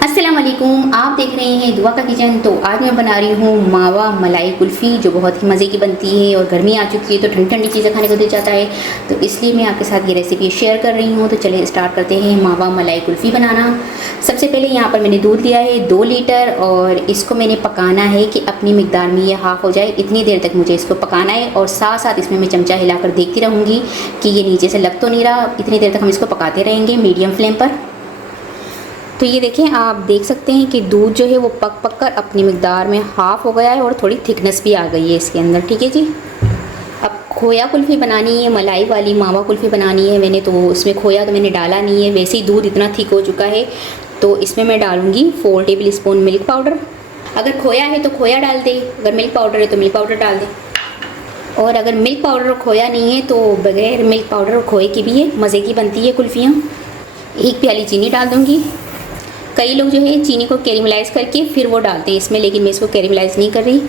अस्सलाम वालेकुम, आप देख रहे हैं दुआ का किचन। तो आज मैं बना रही हूँ मावा मलाई कुल्फ़ी, जो बहुत ही मज़े की बनती है। और गर्मी आ चुकी है तो ठंडी ठंडी चीज़ें खाने को दिल जाता है, तो इसलिए मैं आपके साथ ये रेसिपी शेयर कर रही हूँ। तो चलिए स्टार्ट करते हैं मावा मलाई कुल्फ़ी बनाना। सबसे पहले यहाँ पर मैंने दूध लिया है 2 लीटर, और इसको मैंने पकाना है कि अपनी मिकदार में ये हाफ़ हो जाए, इतनी देर तक मुझे इसको पकाना है। और साथ साथ इसमें मैं चमचा हिलाकर देखती रहूँगी कि ये नीचे से लग तो नहीं रहा। इतनी देर तक हम इसको पकाते रहेंगे मीडियम फ्लेम पर। तो ये देखें, आप देख सकते हैं कि दूध जो है वो पक कर अपनी मिकदार में हाफ़ हो गया है और थोड़ी थिकनेस भी आ गई है इसके अंदर। ठीक है जी। अब खोया कुल्फ़ी बनानी है, मलाई वाली मावा कुल्फ़ी बनानी है मैंने, तो उसमें खोया तो मैंने डाला नहीं है। वैसे ही दूध इतना थिक हो चुका है, तो इसमें मैं डालूँगी 4 टेबल स्पून मिल्क पाउडर। अगर खोया है तो खोया डाल दें, अगर मिल्क पाउडर है तो मिल्क पाउडर डाल दें। और अगर मिल्क पाउडर और खोया नहीं है तो बग़ैर मिल्क पाउडर और खोए की भी ये मज़े की बनती है कुल्फ़ियाँ। 1 प्याली चीनी डाल दूँगी। कई लोग जो है चीनी को कैरेमलाइज़ करके फिर वो डालते हैं इसमें, लेकिन मैं इसको कैरेमलाइज़ नहीं कर रही,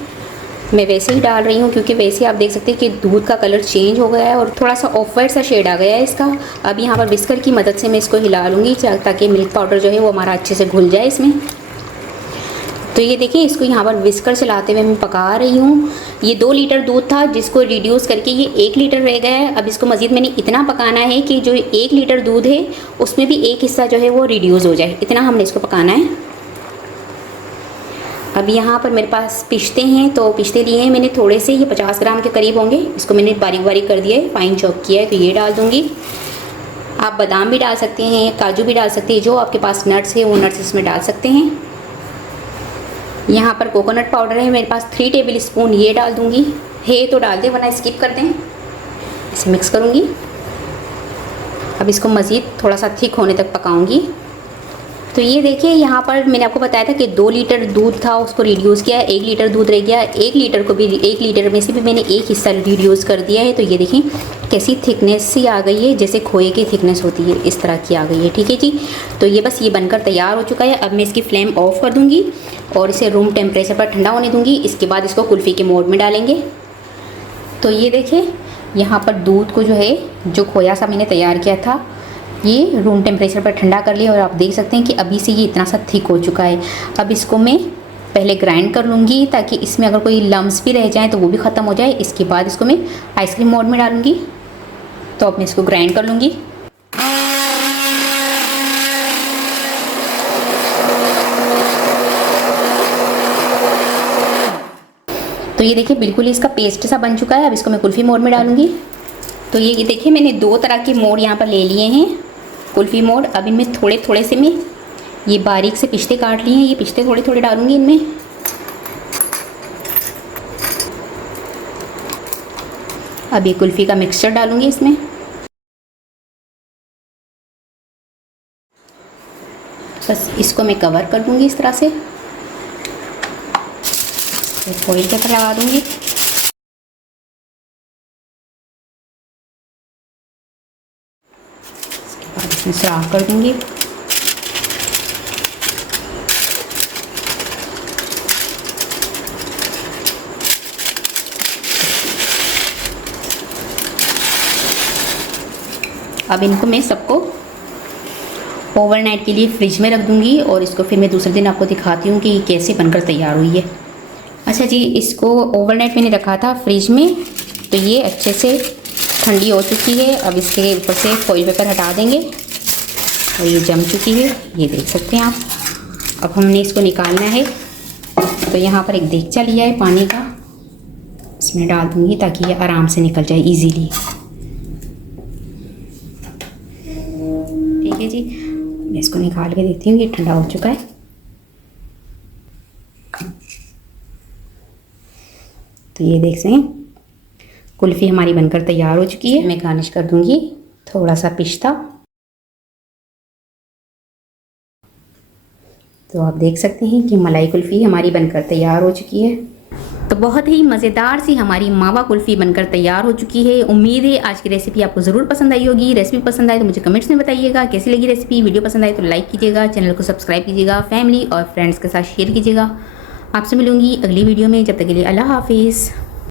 मैं वैसे ही डाल रही हूँ। क्योंकि वैसे आप देख सकते हैं कि दूध का कलर चेंज हो गया है और थोड़ा सा ऑफ वाइट सा शेड आ गया है इसका। अब यहाँ पर विस्कर की मदद से मैं इसको हिला लूँगी ताकि मिल्क पाउडर जो है वो हमारा अच्छे से घुल जाए इसमें। तो ये देखिए, इसको यहाँ पर विस्कर चलाते हुए मैं पका रही हूँ। ये 2 लीटर दूध था जिसको रिड्यूस करके ये 1 लीटर रह गया है। अब इसको मज़ीद मैंने इतना पकाना है कि जो 1 लीटर दूध है उसमें भी एक हिस्सा जो है वो रिड्यूस हो जाए, इतना हमने इसको पकाना है। अब यहाँ पर मेरे पास पिस्ते हैं, तो पिस्ते लिए हैं मैंने थोड़े से, ये 50 ग्राम के करीब होंगे। इसको मैंने बारीक बारीक कर दिया है, फाइन चॉप किया है, तो ये डाल दूँगी। आप बादाम भी डाल सकते हैं, काजू भी डाल सकते हैं, जो आपके पास नट्स है वो नट्स इसमें डाल सकते हैं। यहाँ पर कोकोनट पाउडर है मेरे पास 3 टेबल स्पून, ये डाल दूँगी। है तो डाल दें वरना स्किप कर दें। इसे मिक्स करूँगी। अब इसको मज़ीद थोड़ा सा थिक होने तक पकाऊँगी। तो ये देखिए, यहाँ पर मैंने आपको बताया था कि 2 लीटर दूध था, उसको रिड्यूस किया, 1 लीटर दूध रह गया। 1 लीटर को भी 1 लीटर में से भी मैंने एक हिस्सा रिड्यूस कर दिया है। तो ये देखें कैसी थिकनेस सी आ गई है, जैसे खोए की थिकनेस होती है इस तरह की आ गई है। ठीक है जी। तो ये बस ये बनकर तैयार हो चुका है। अब मैं इसकी फ्लेम ऑफ कर दूँगी और इसे रूम टेम्परेचर पर ठंडा होने दूँगी। इसके बाद इसको कुल्फ़ी के मोड में डालेंगे। तो ये देखिए, यहाँ पर दूध को जो है, जो खोया सा मैंने तैयार किया था, ये रूम टेम्परेचर पर ठंडा कर लिया और आप देख सकते हैं कि अभी से ये इतना सा थिक हो चुका है। अब इसको मैं पहले ग्राइंड कर लूँगी ताकि इसमें अगर कोई लम्स भी रह जाए तो वो भी ख़त्म हो जाए। इसके बाद इसको मैं आइसक्रीम मोड में डालूँगी। तो अब मैं इसको ग्राइंड कर लूँगी। तो ये देखिए, बिल्कुल इसका पेस्ट सा बन चुका है। अब इसको मैं कुल्फ़ी मोड में डालूँगी। तो ये देखिए, मैंने 2 तरह के मोड यहाँ पर ले लिए हैं, कुल्फ़ी मोड। अब इनमें थोड़े थोड़े से मैं ये बारीक से पिस्ते काट लिए हैं, ये पिस्ते थोड़े थोड़े डालूँगी इनमें। अब ये कुल्फ़ी का मिक्सचर डालूँगी इसमें। बस इसको मैं कवर कर दूँगी इस तरह से, फॉइल पेपर लगा दूँगी। इसमें सुराख कर दूँगी। अब इनको मैं सबको ओवरनाइट के लिए फ्रिज में रख दूँगी और इसको फिर मैं दूसरे दिन आपको दिखाती हूँ कि ये कैसे बनकर तैयार हुई है। अच्छा जी, इसको ओवरनाइट मैंने रखा था फ्रिज में, तो ये अच्छे से ठंडी हो चुकी है। अब इसके ऊपर से फॉइल पेपर हटा देंगे और ये जम चुकी है, ये देख सकते हैं आप। अब हमने इसको निकालना है। तो यहाँ पर एक देगचा लिया है पानी का, इसमें डाल दूँगी ताकि ये आराम से निकल जाए इजीली। ठीक है जी, मैं इसको निकाल के देखती हूँ, ये ठंडा हो चुका है। तो ये देख सकते हैं कुल्फ़ी हमारी बनकर तैयार हो चुकी है। मैं गार्निश कर दूँगी थोड़ा सा पिस्ता। तो आप देख सकते हैं कि मलाई कुल्फ़ी हमारी बनकर तैयार हो चुकी है। तो बहुत ही मज़ेदार सी हमारी मावा कुल्फ़ी बनकर तैयार हो चुकी है। उम्मीद है आज की रेसिपी आपको ज़रूर पसंद आई होगी। रेसिपी पसंद आए तो मुझे कमेंट्स में बताइएगा कैसी लगी रेसिपी। वीडियो पसंद आए तो लाइक कीजिएगा, चैनल को सब्सक्राइब कीजिएगा, फैमिली और फ्रेंड्स के साथ शेयर कीजिएगा। आपसे मिलूंगी अगली वीडियो में, जब तक के लिए अल्लाह हाफिज़।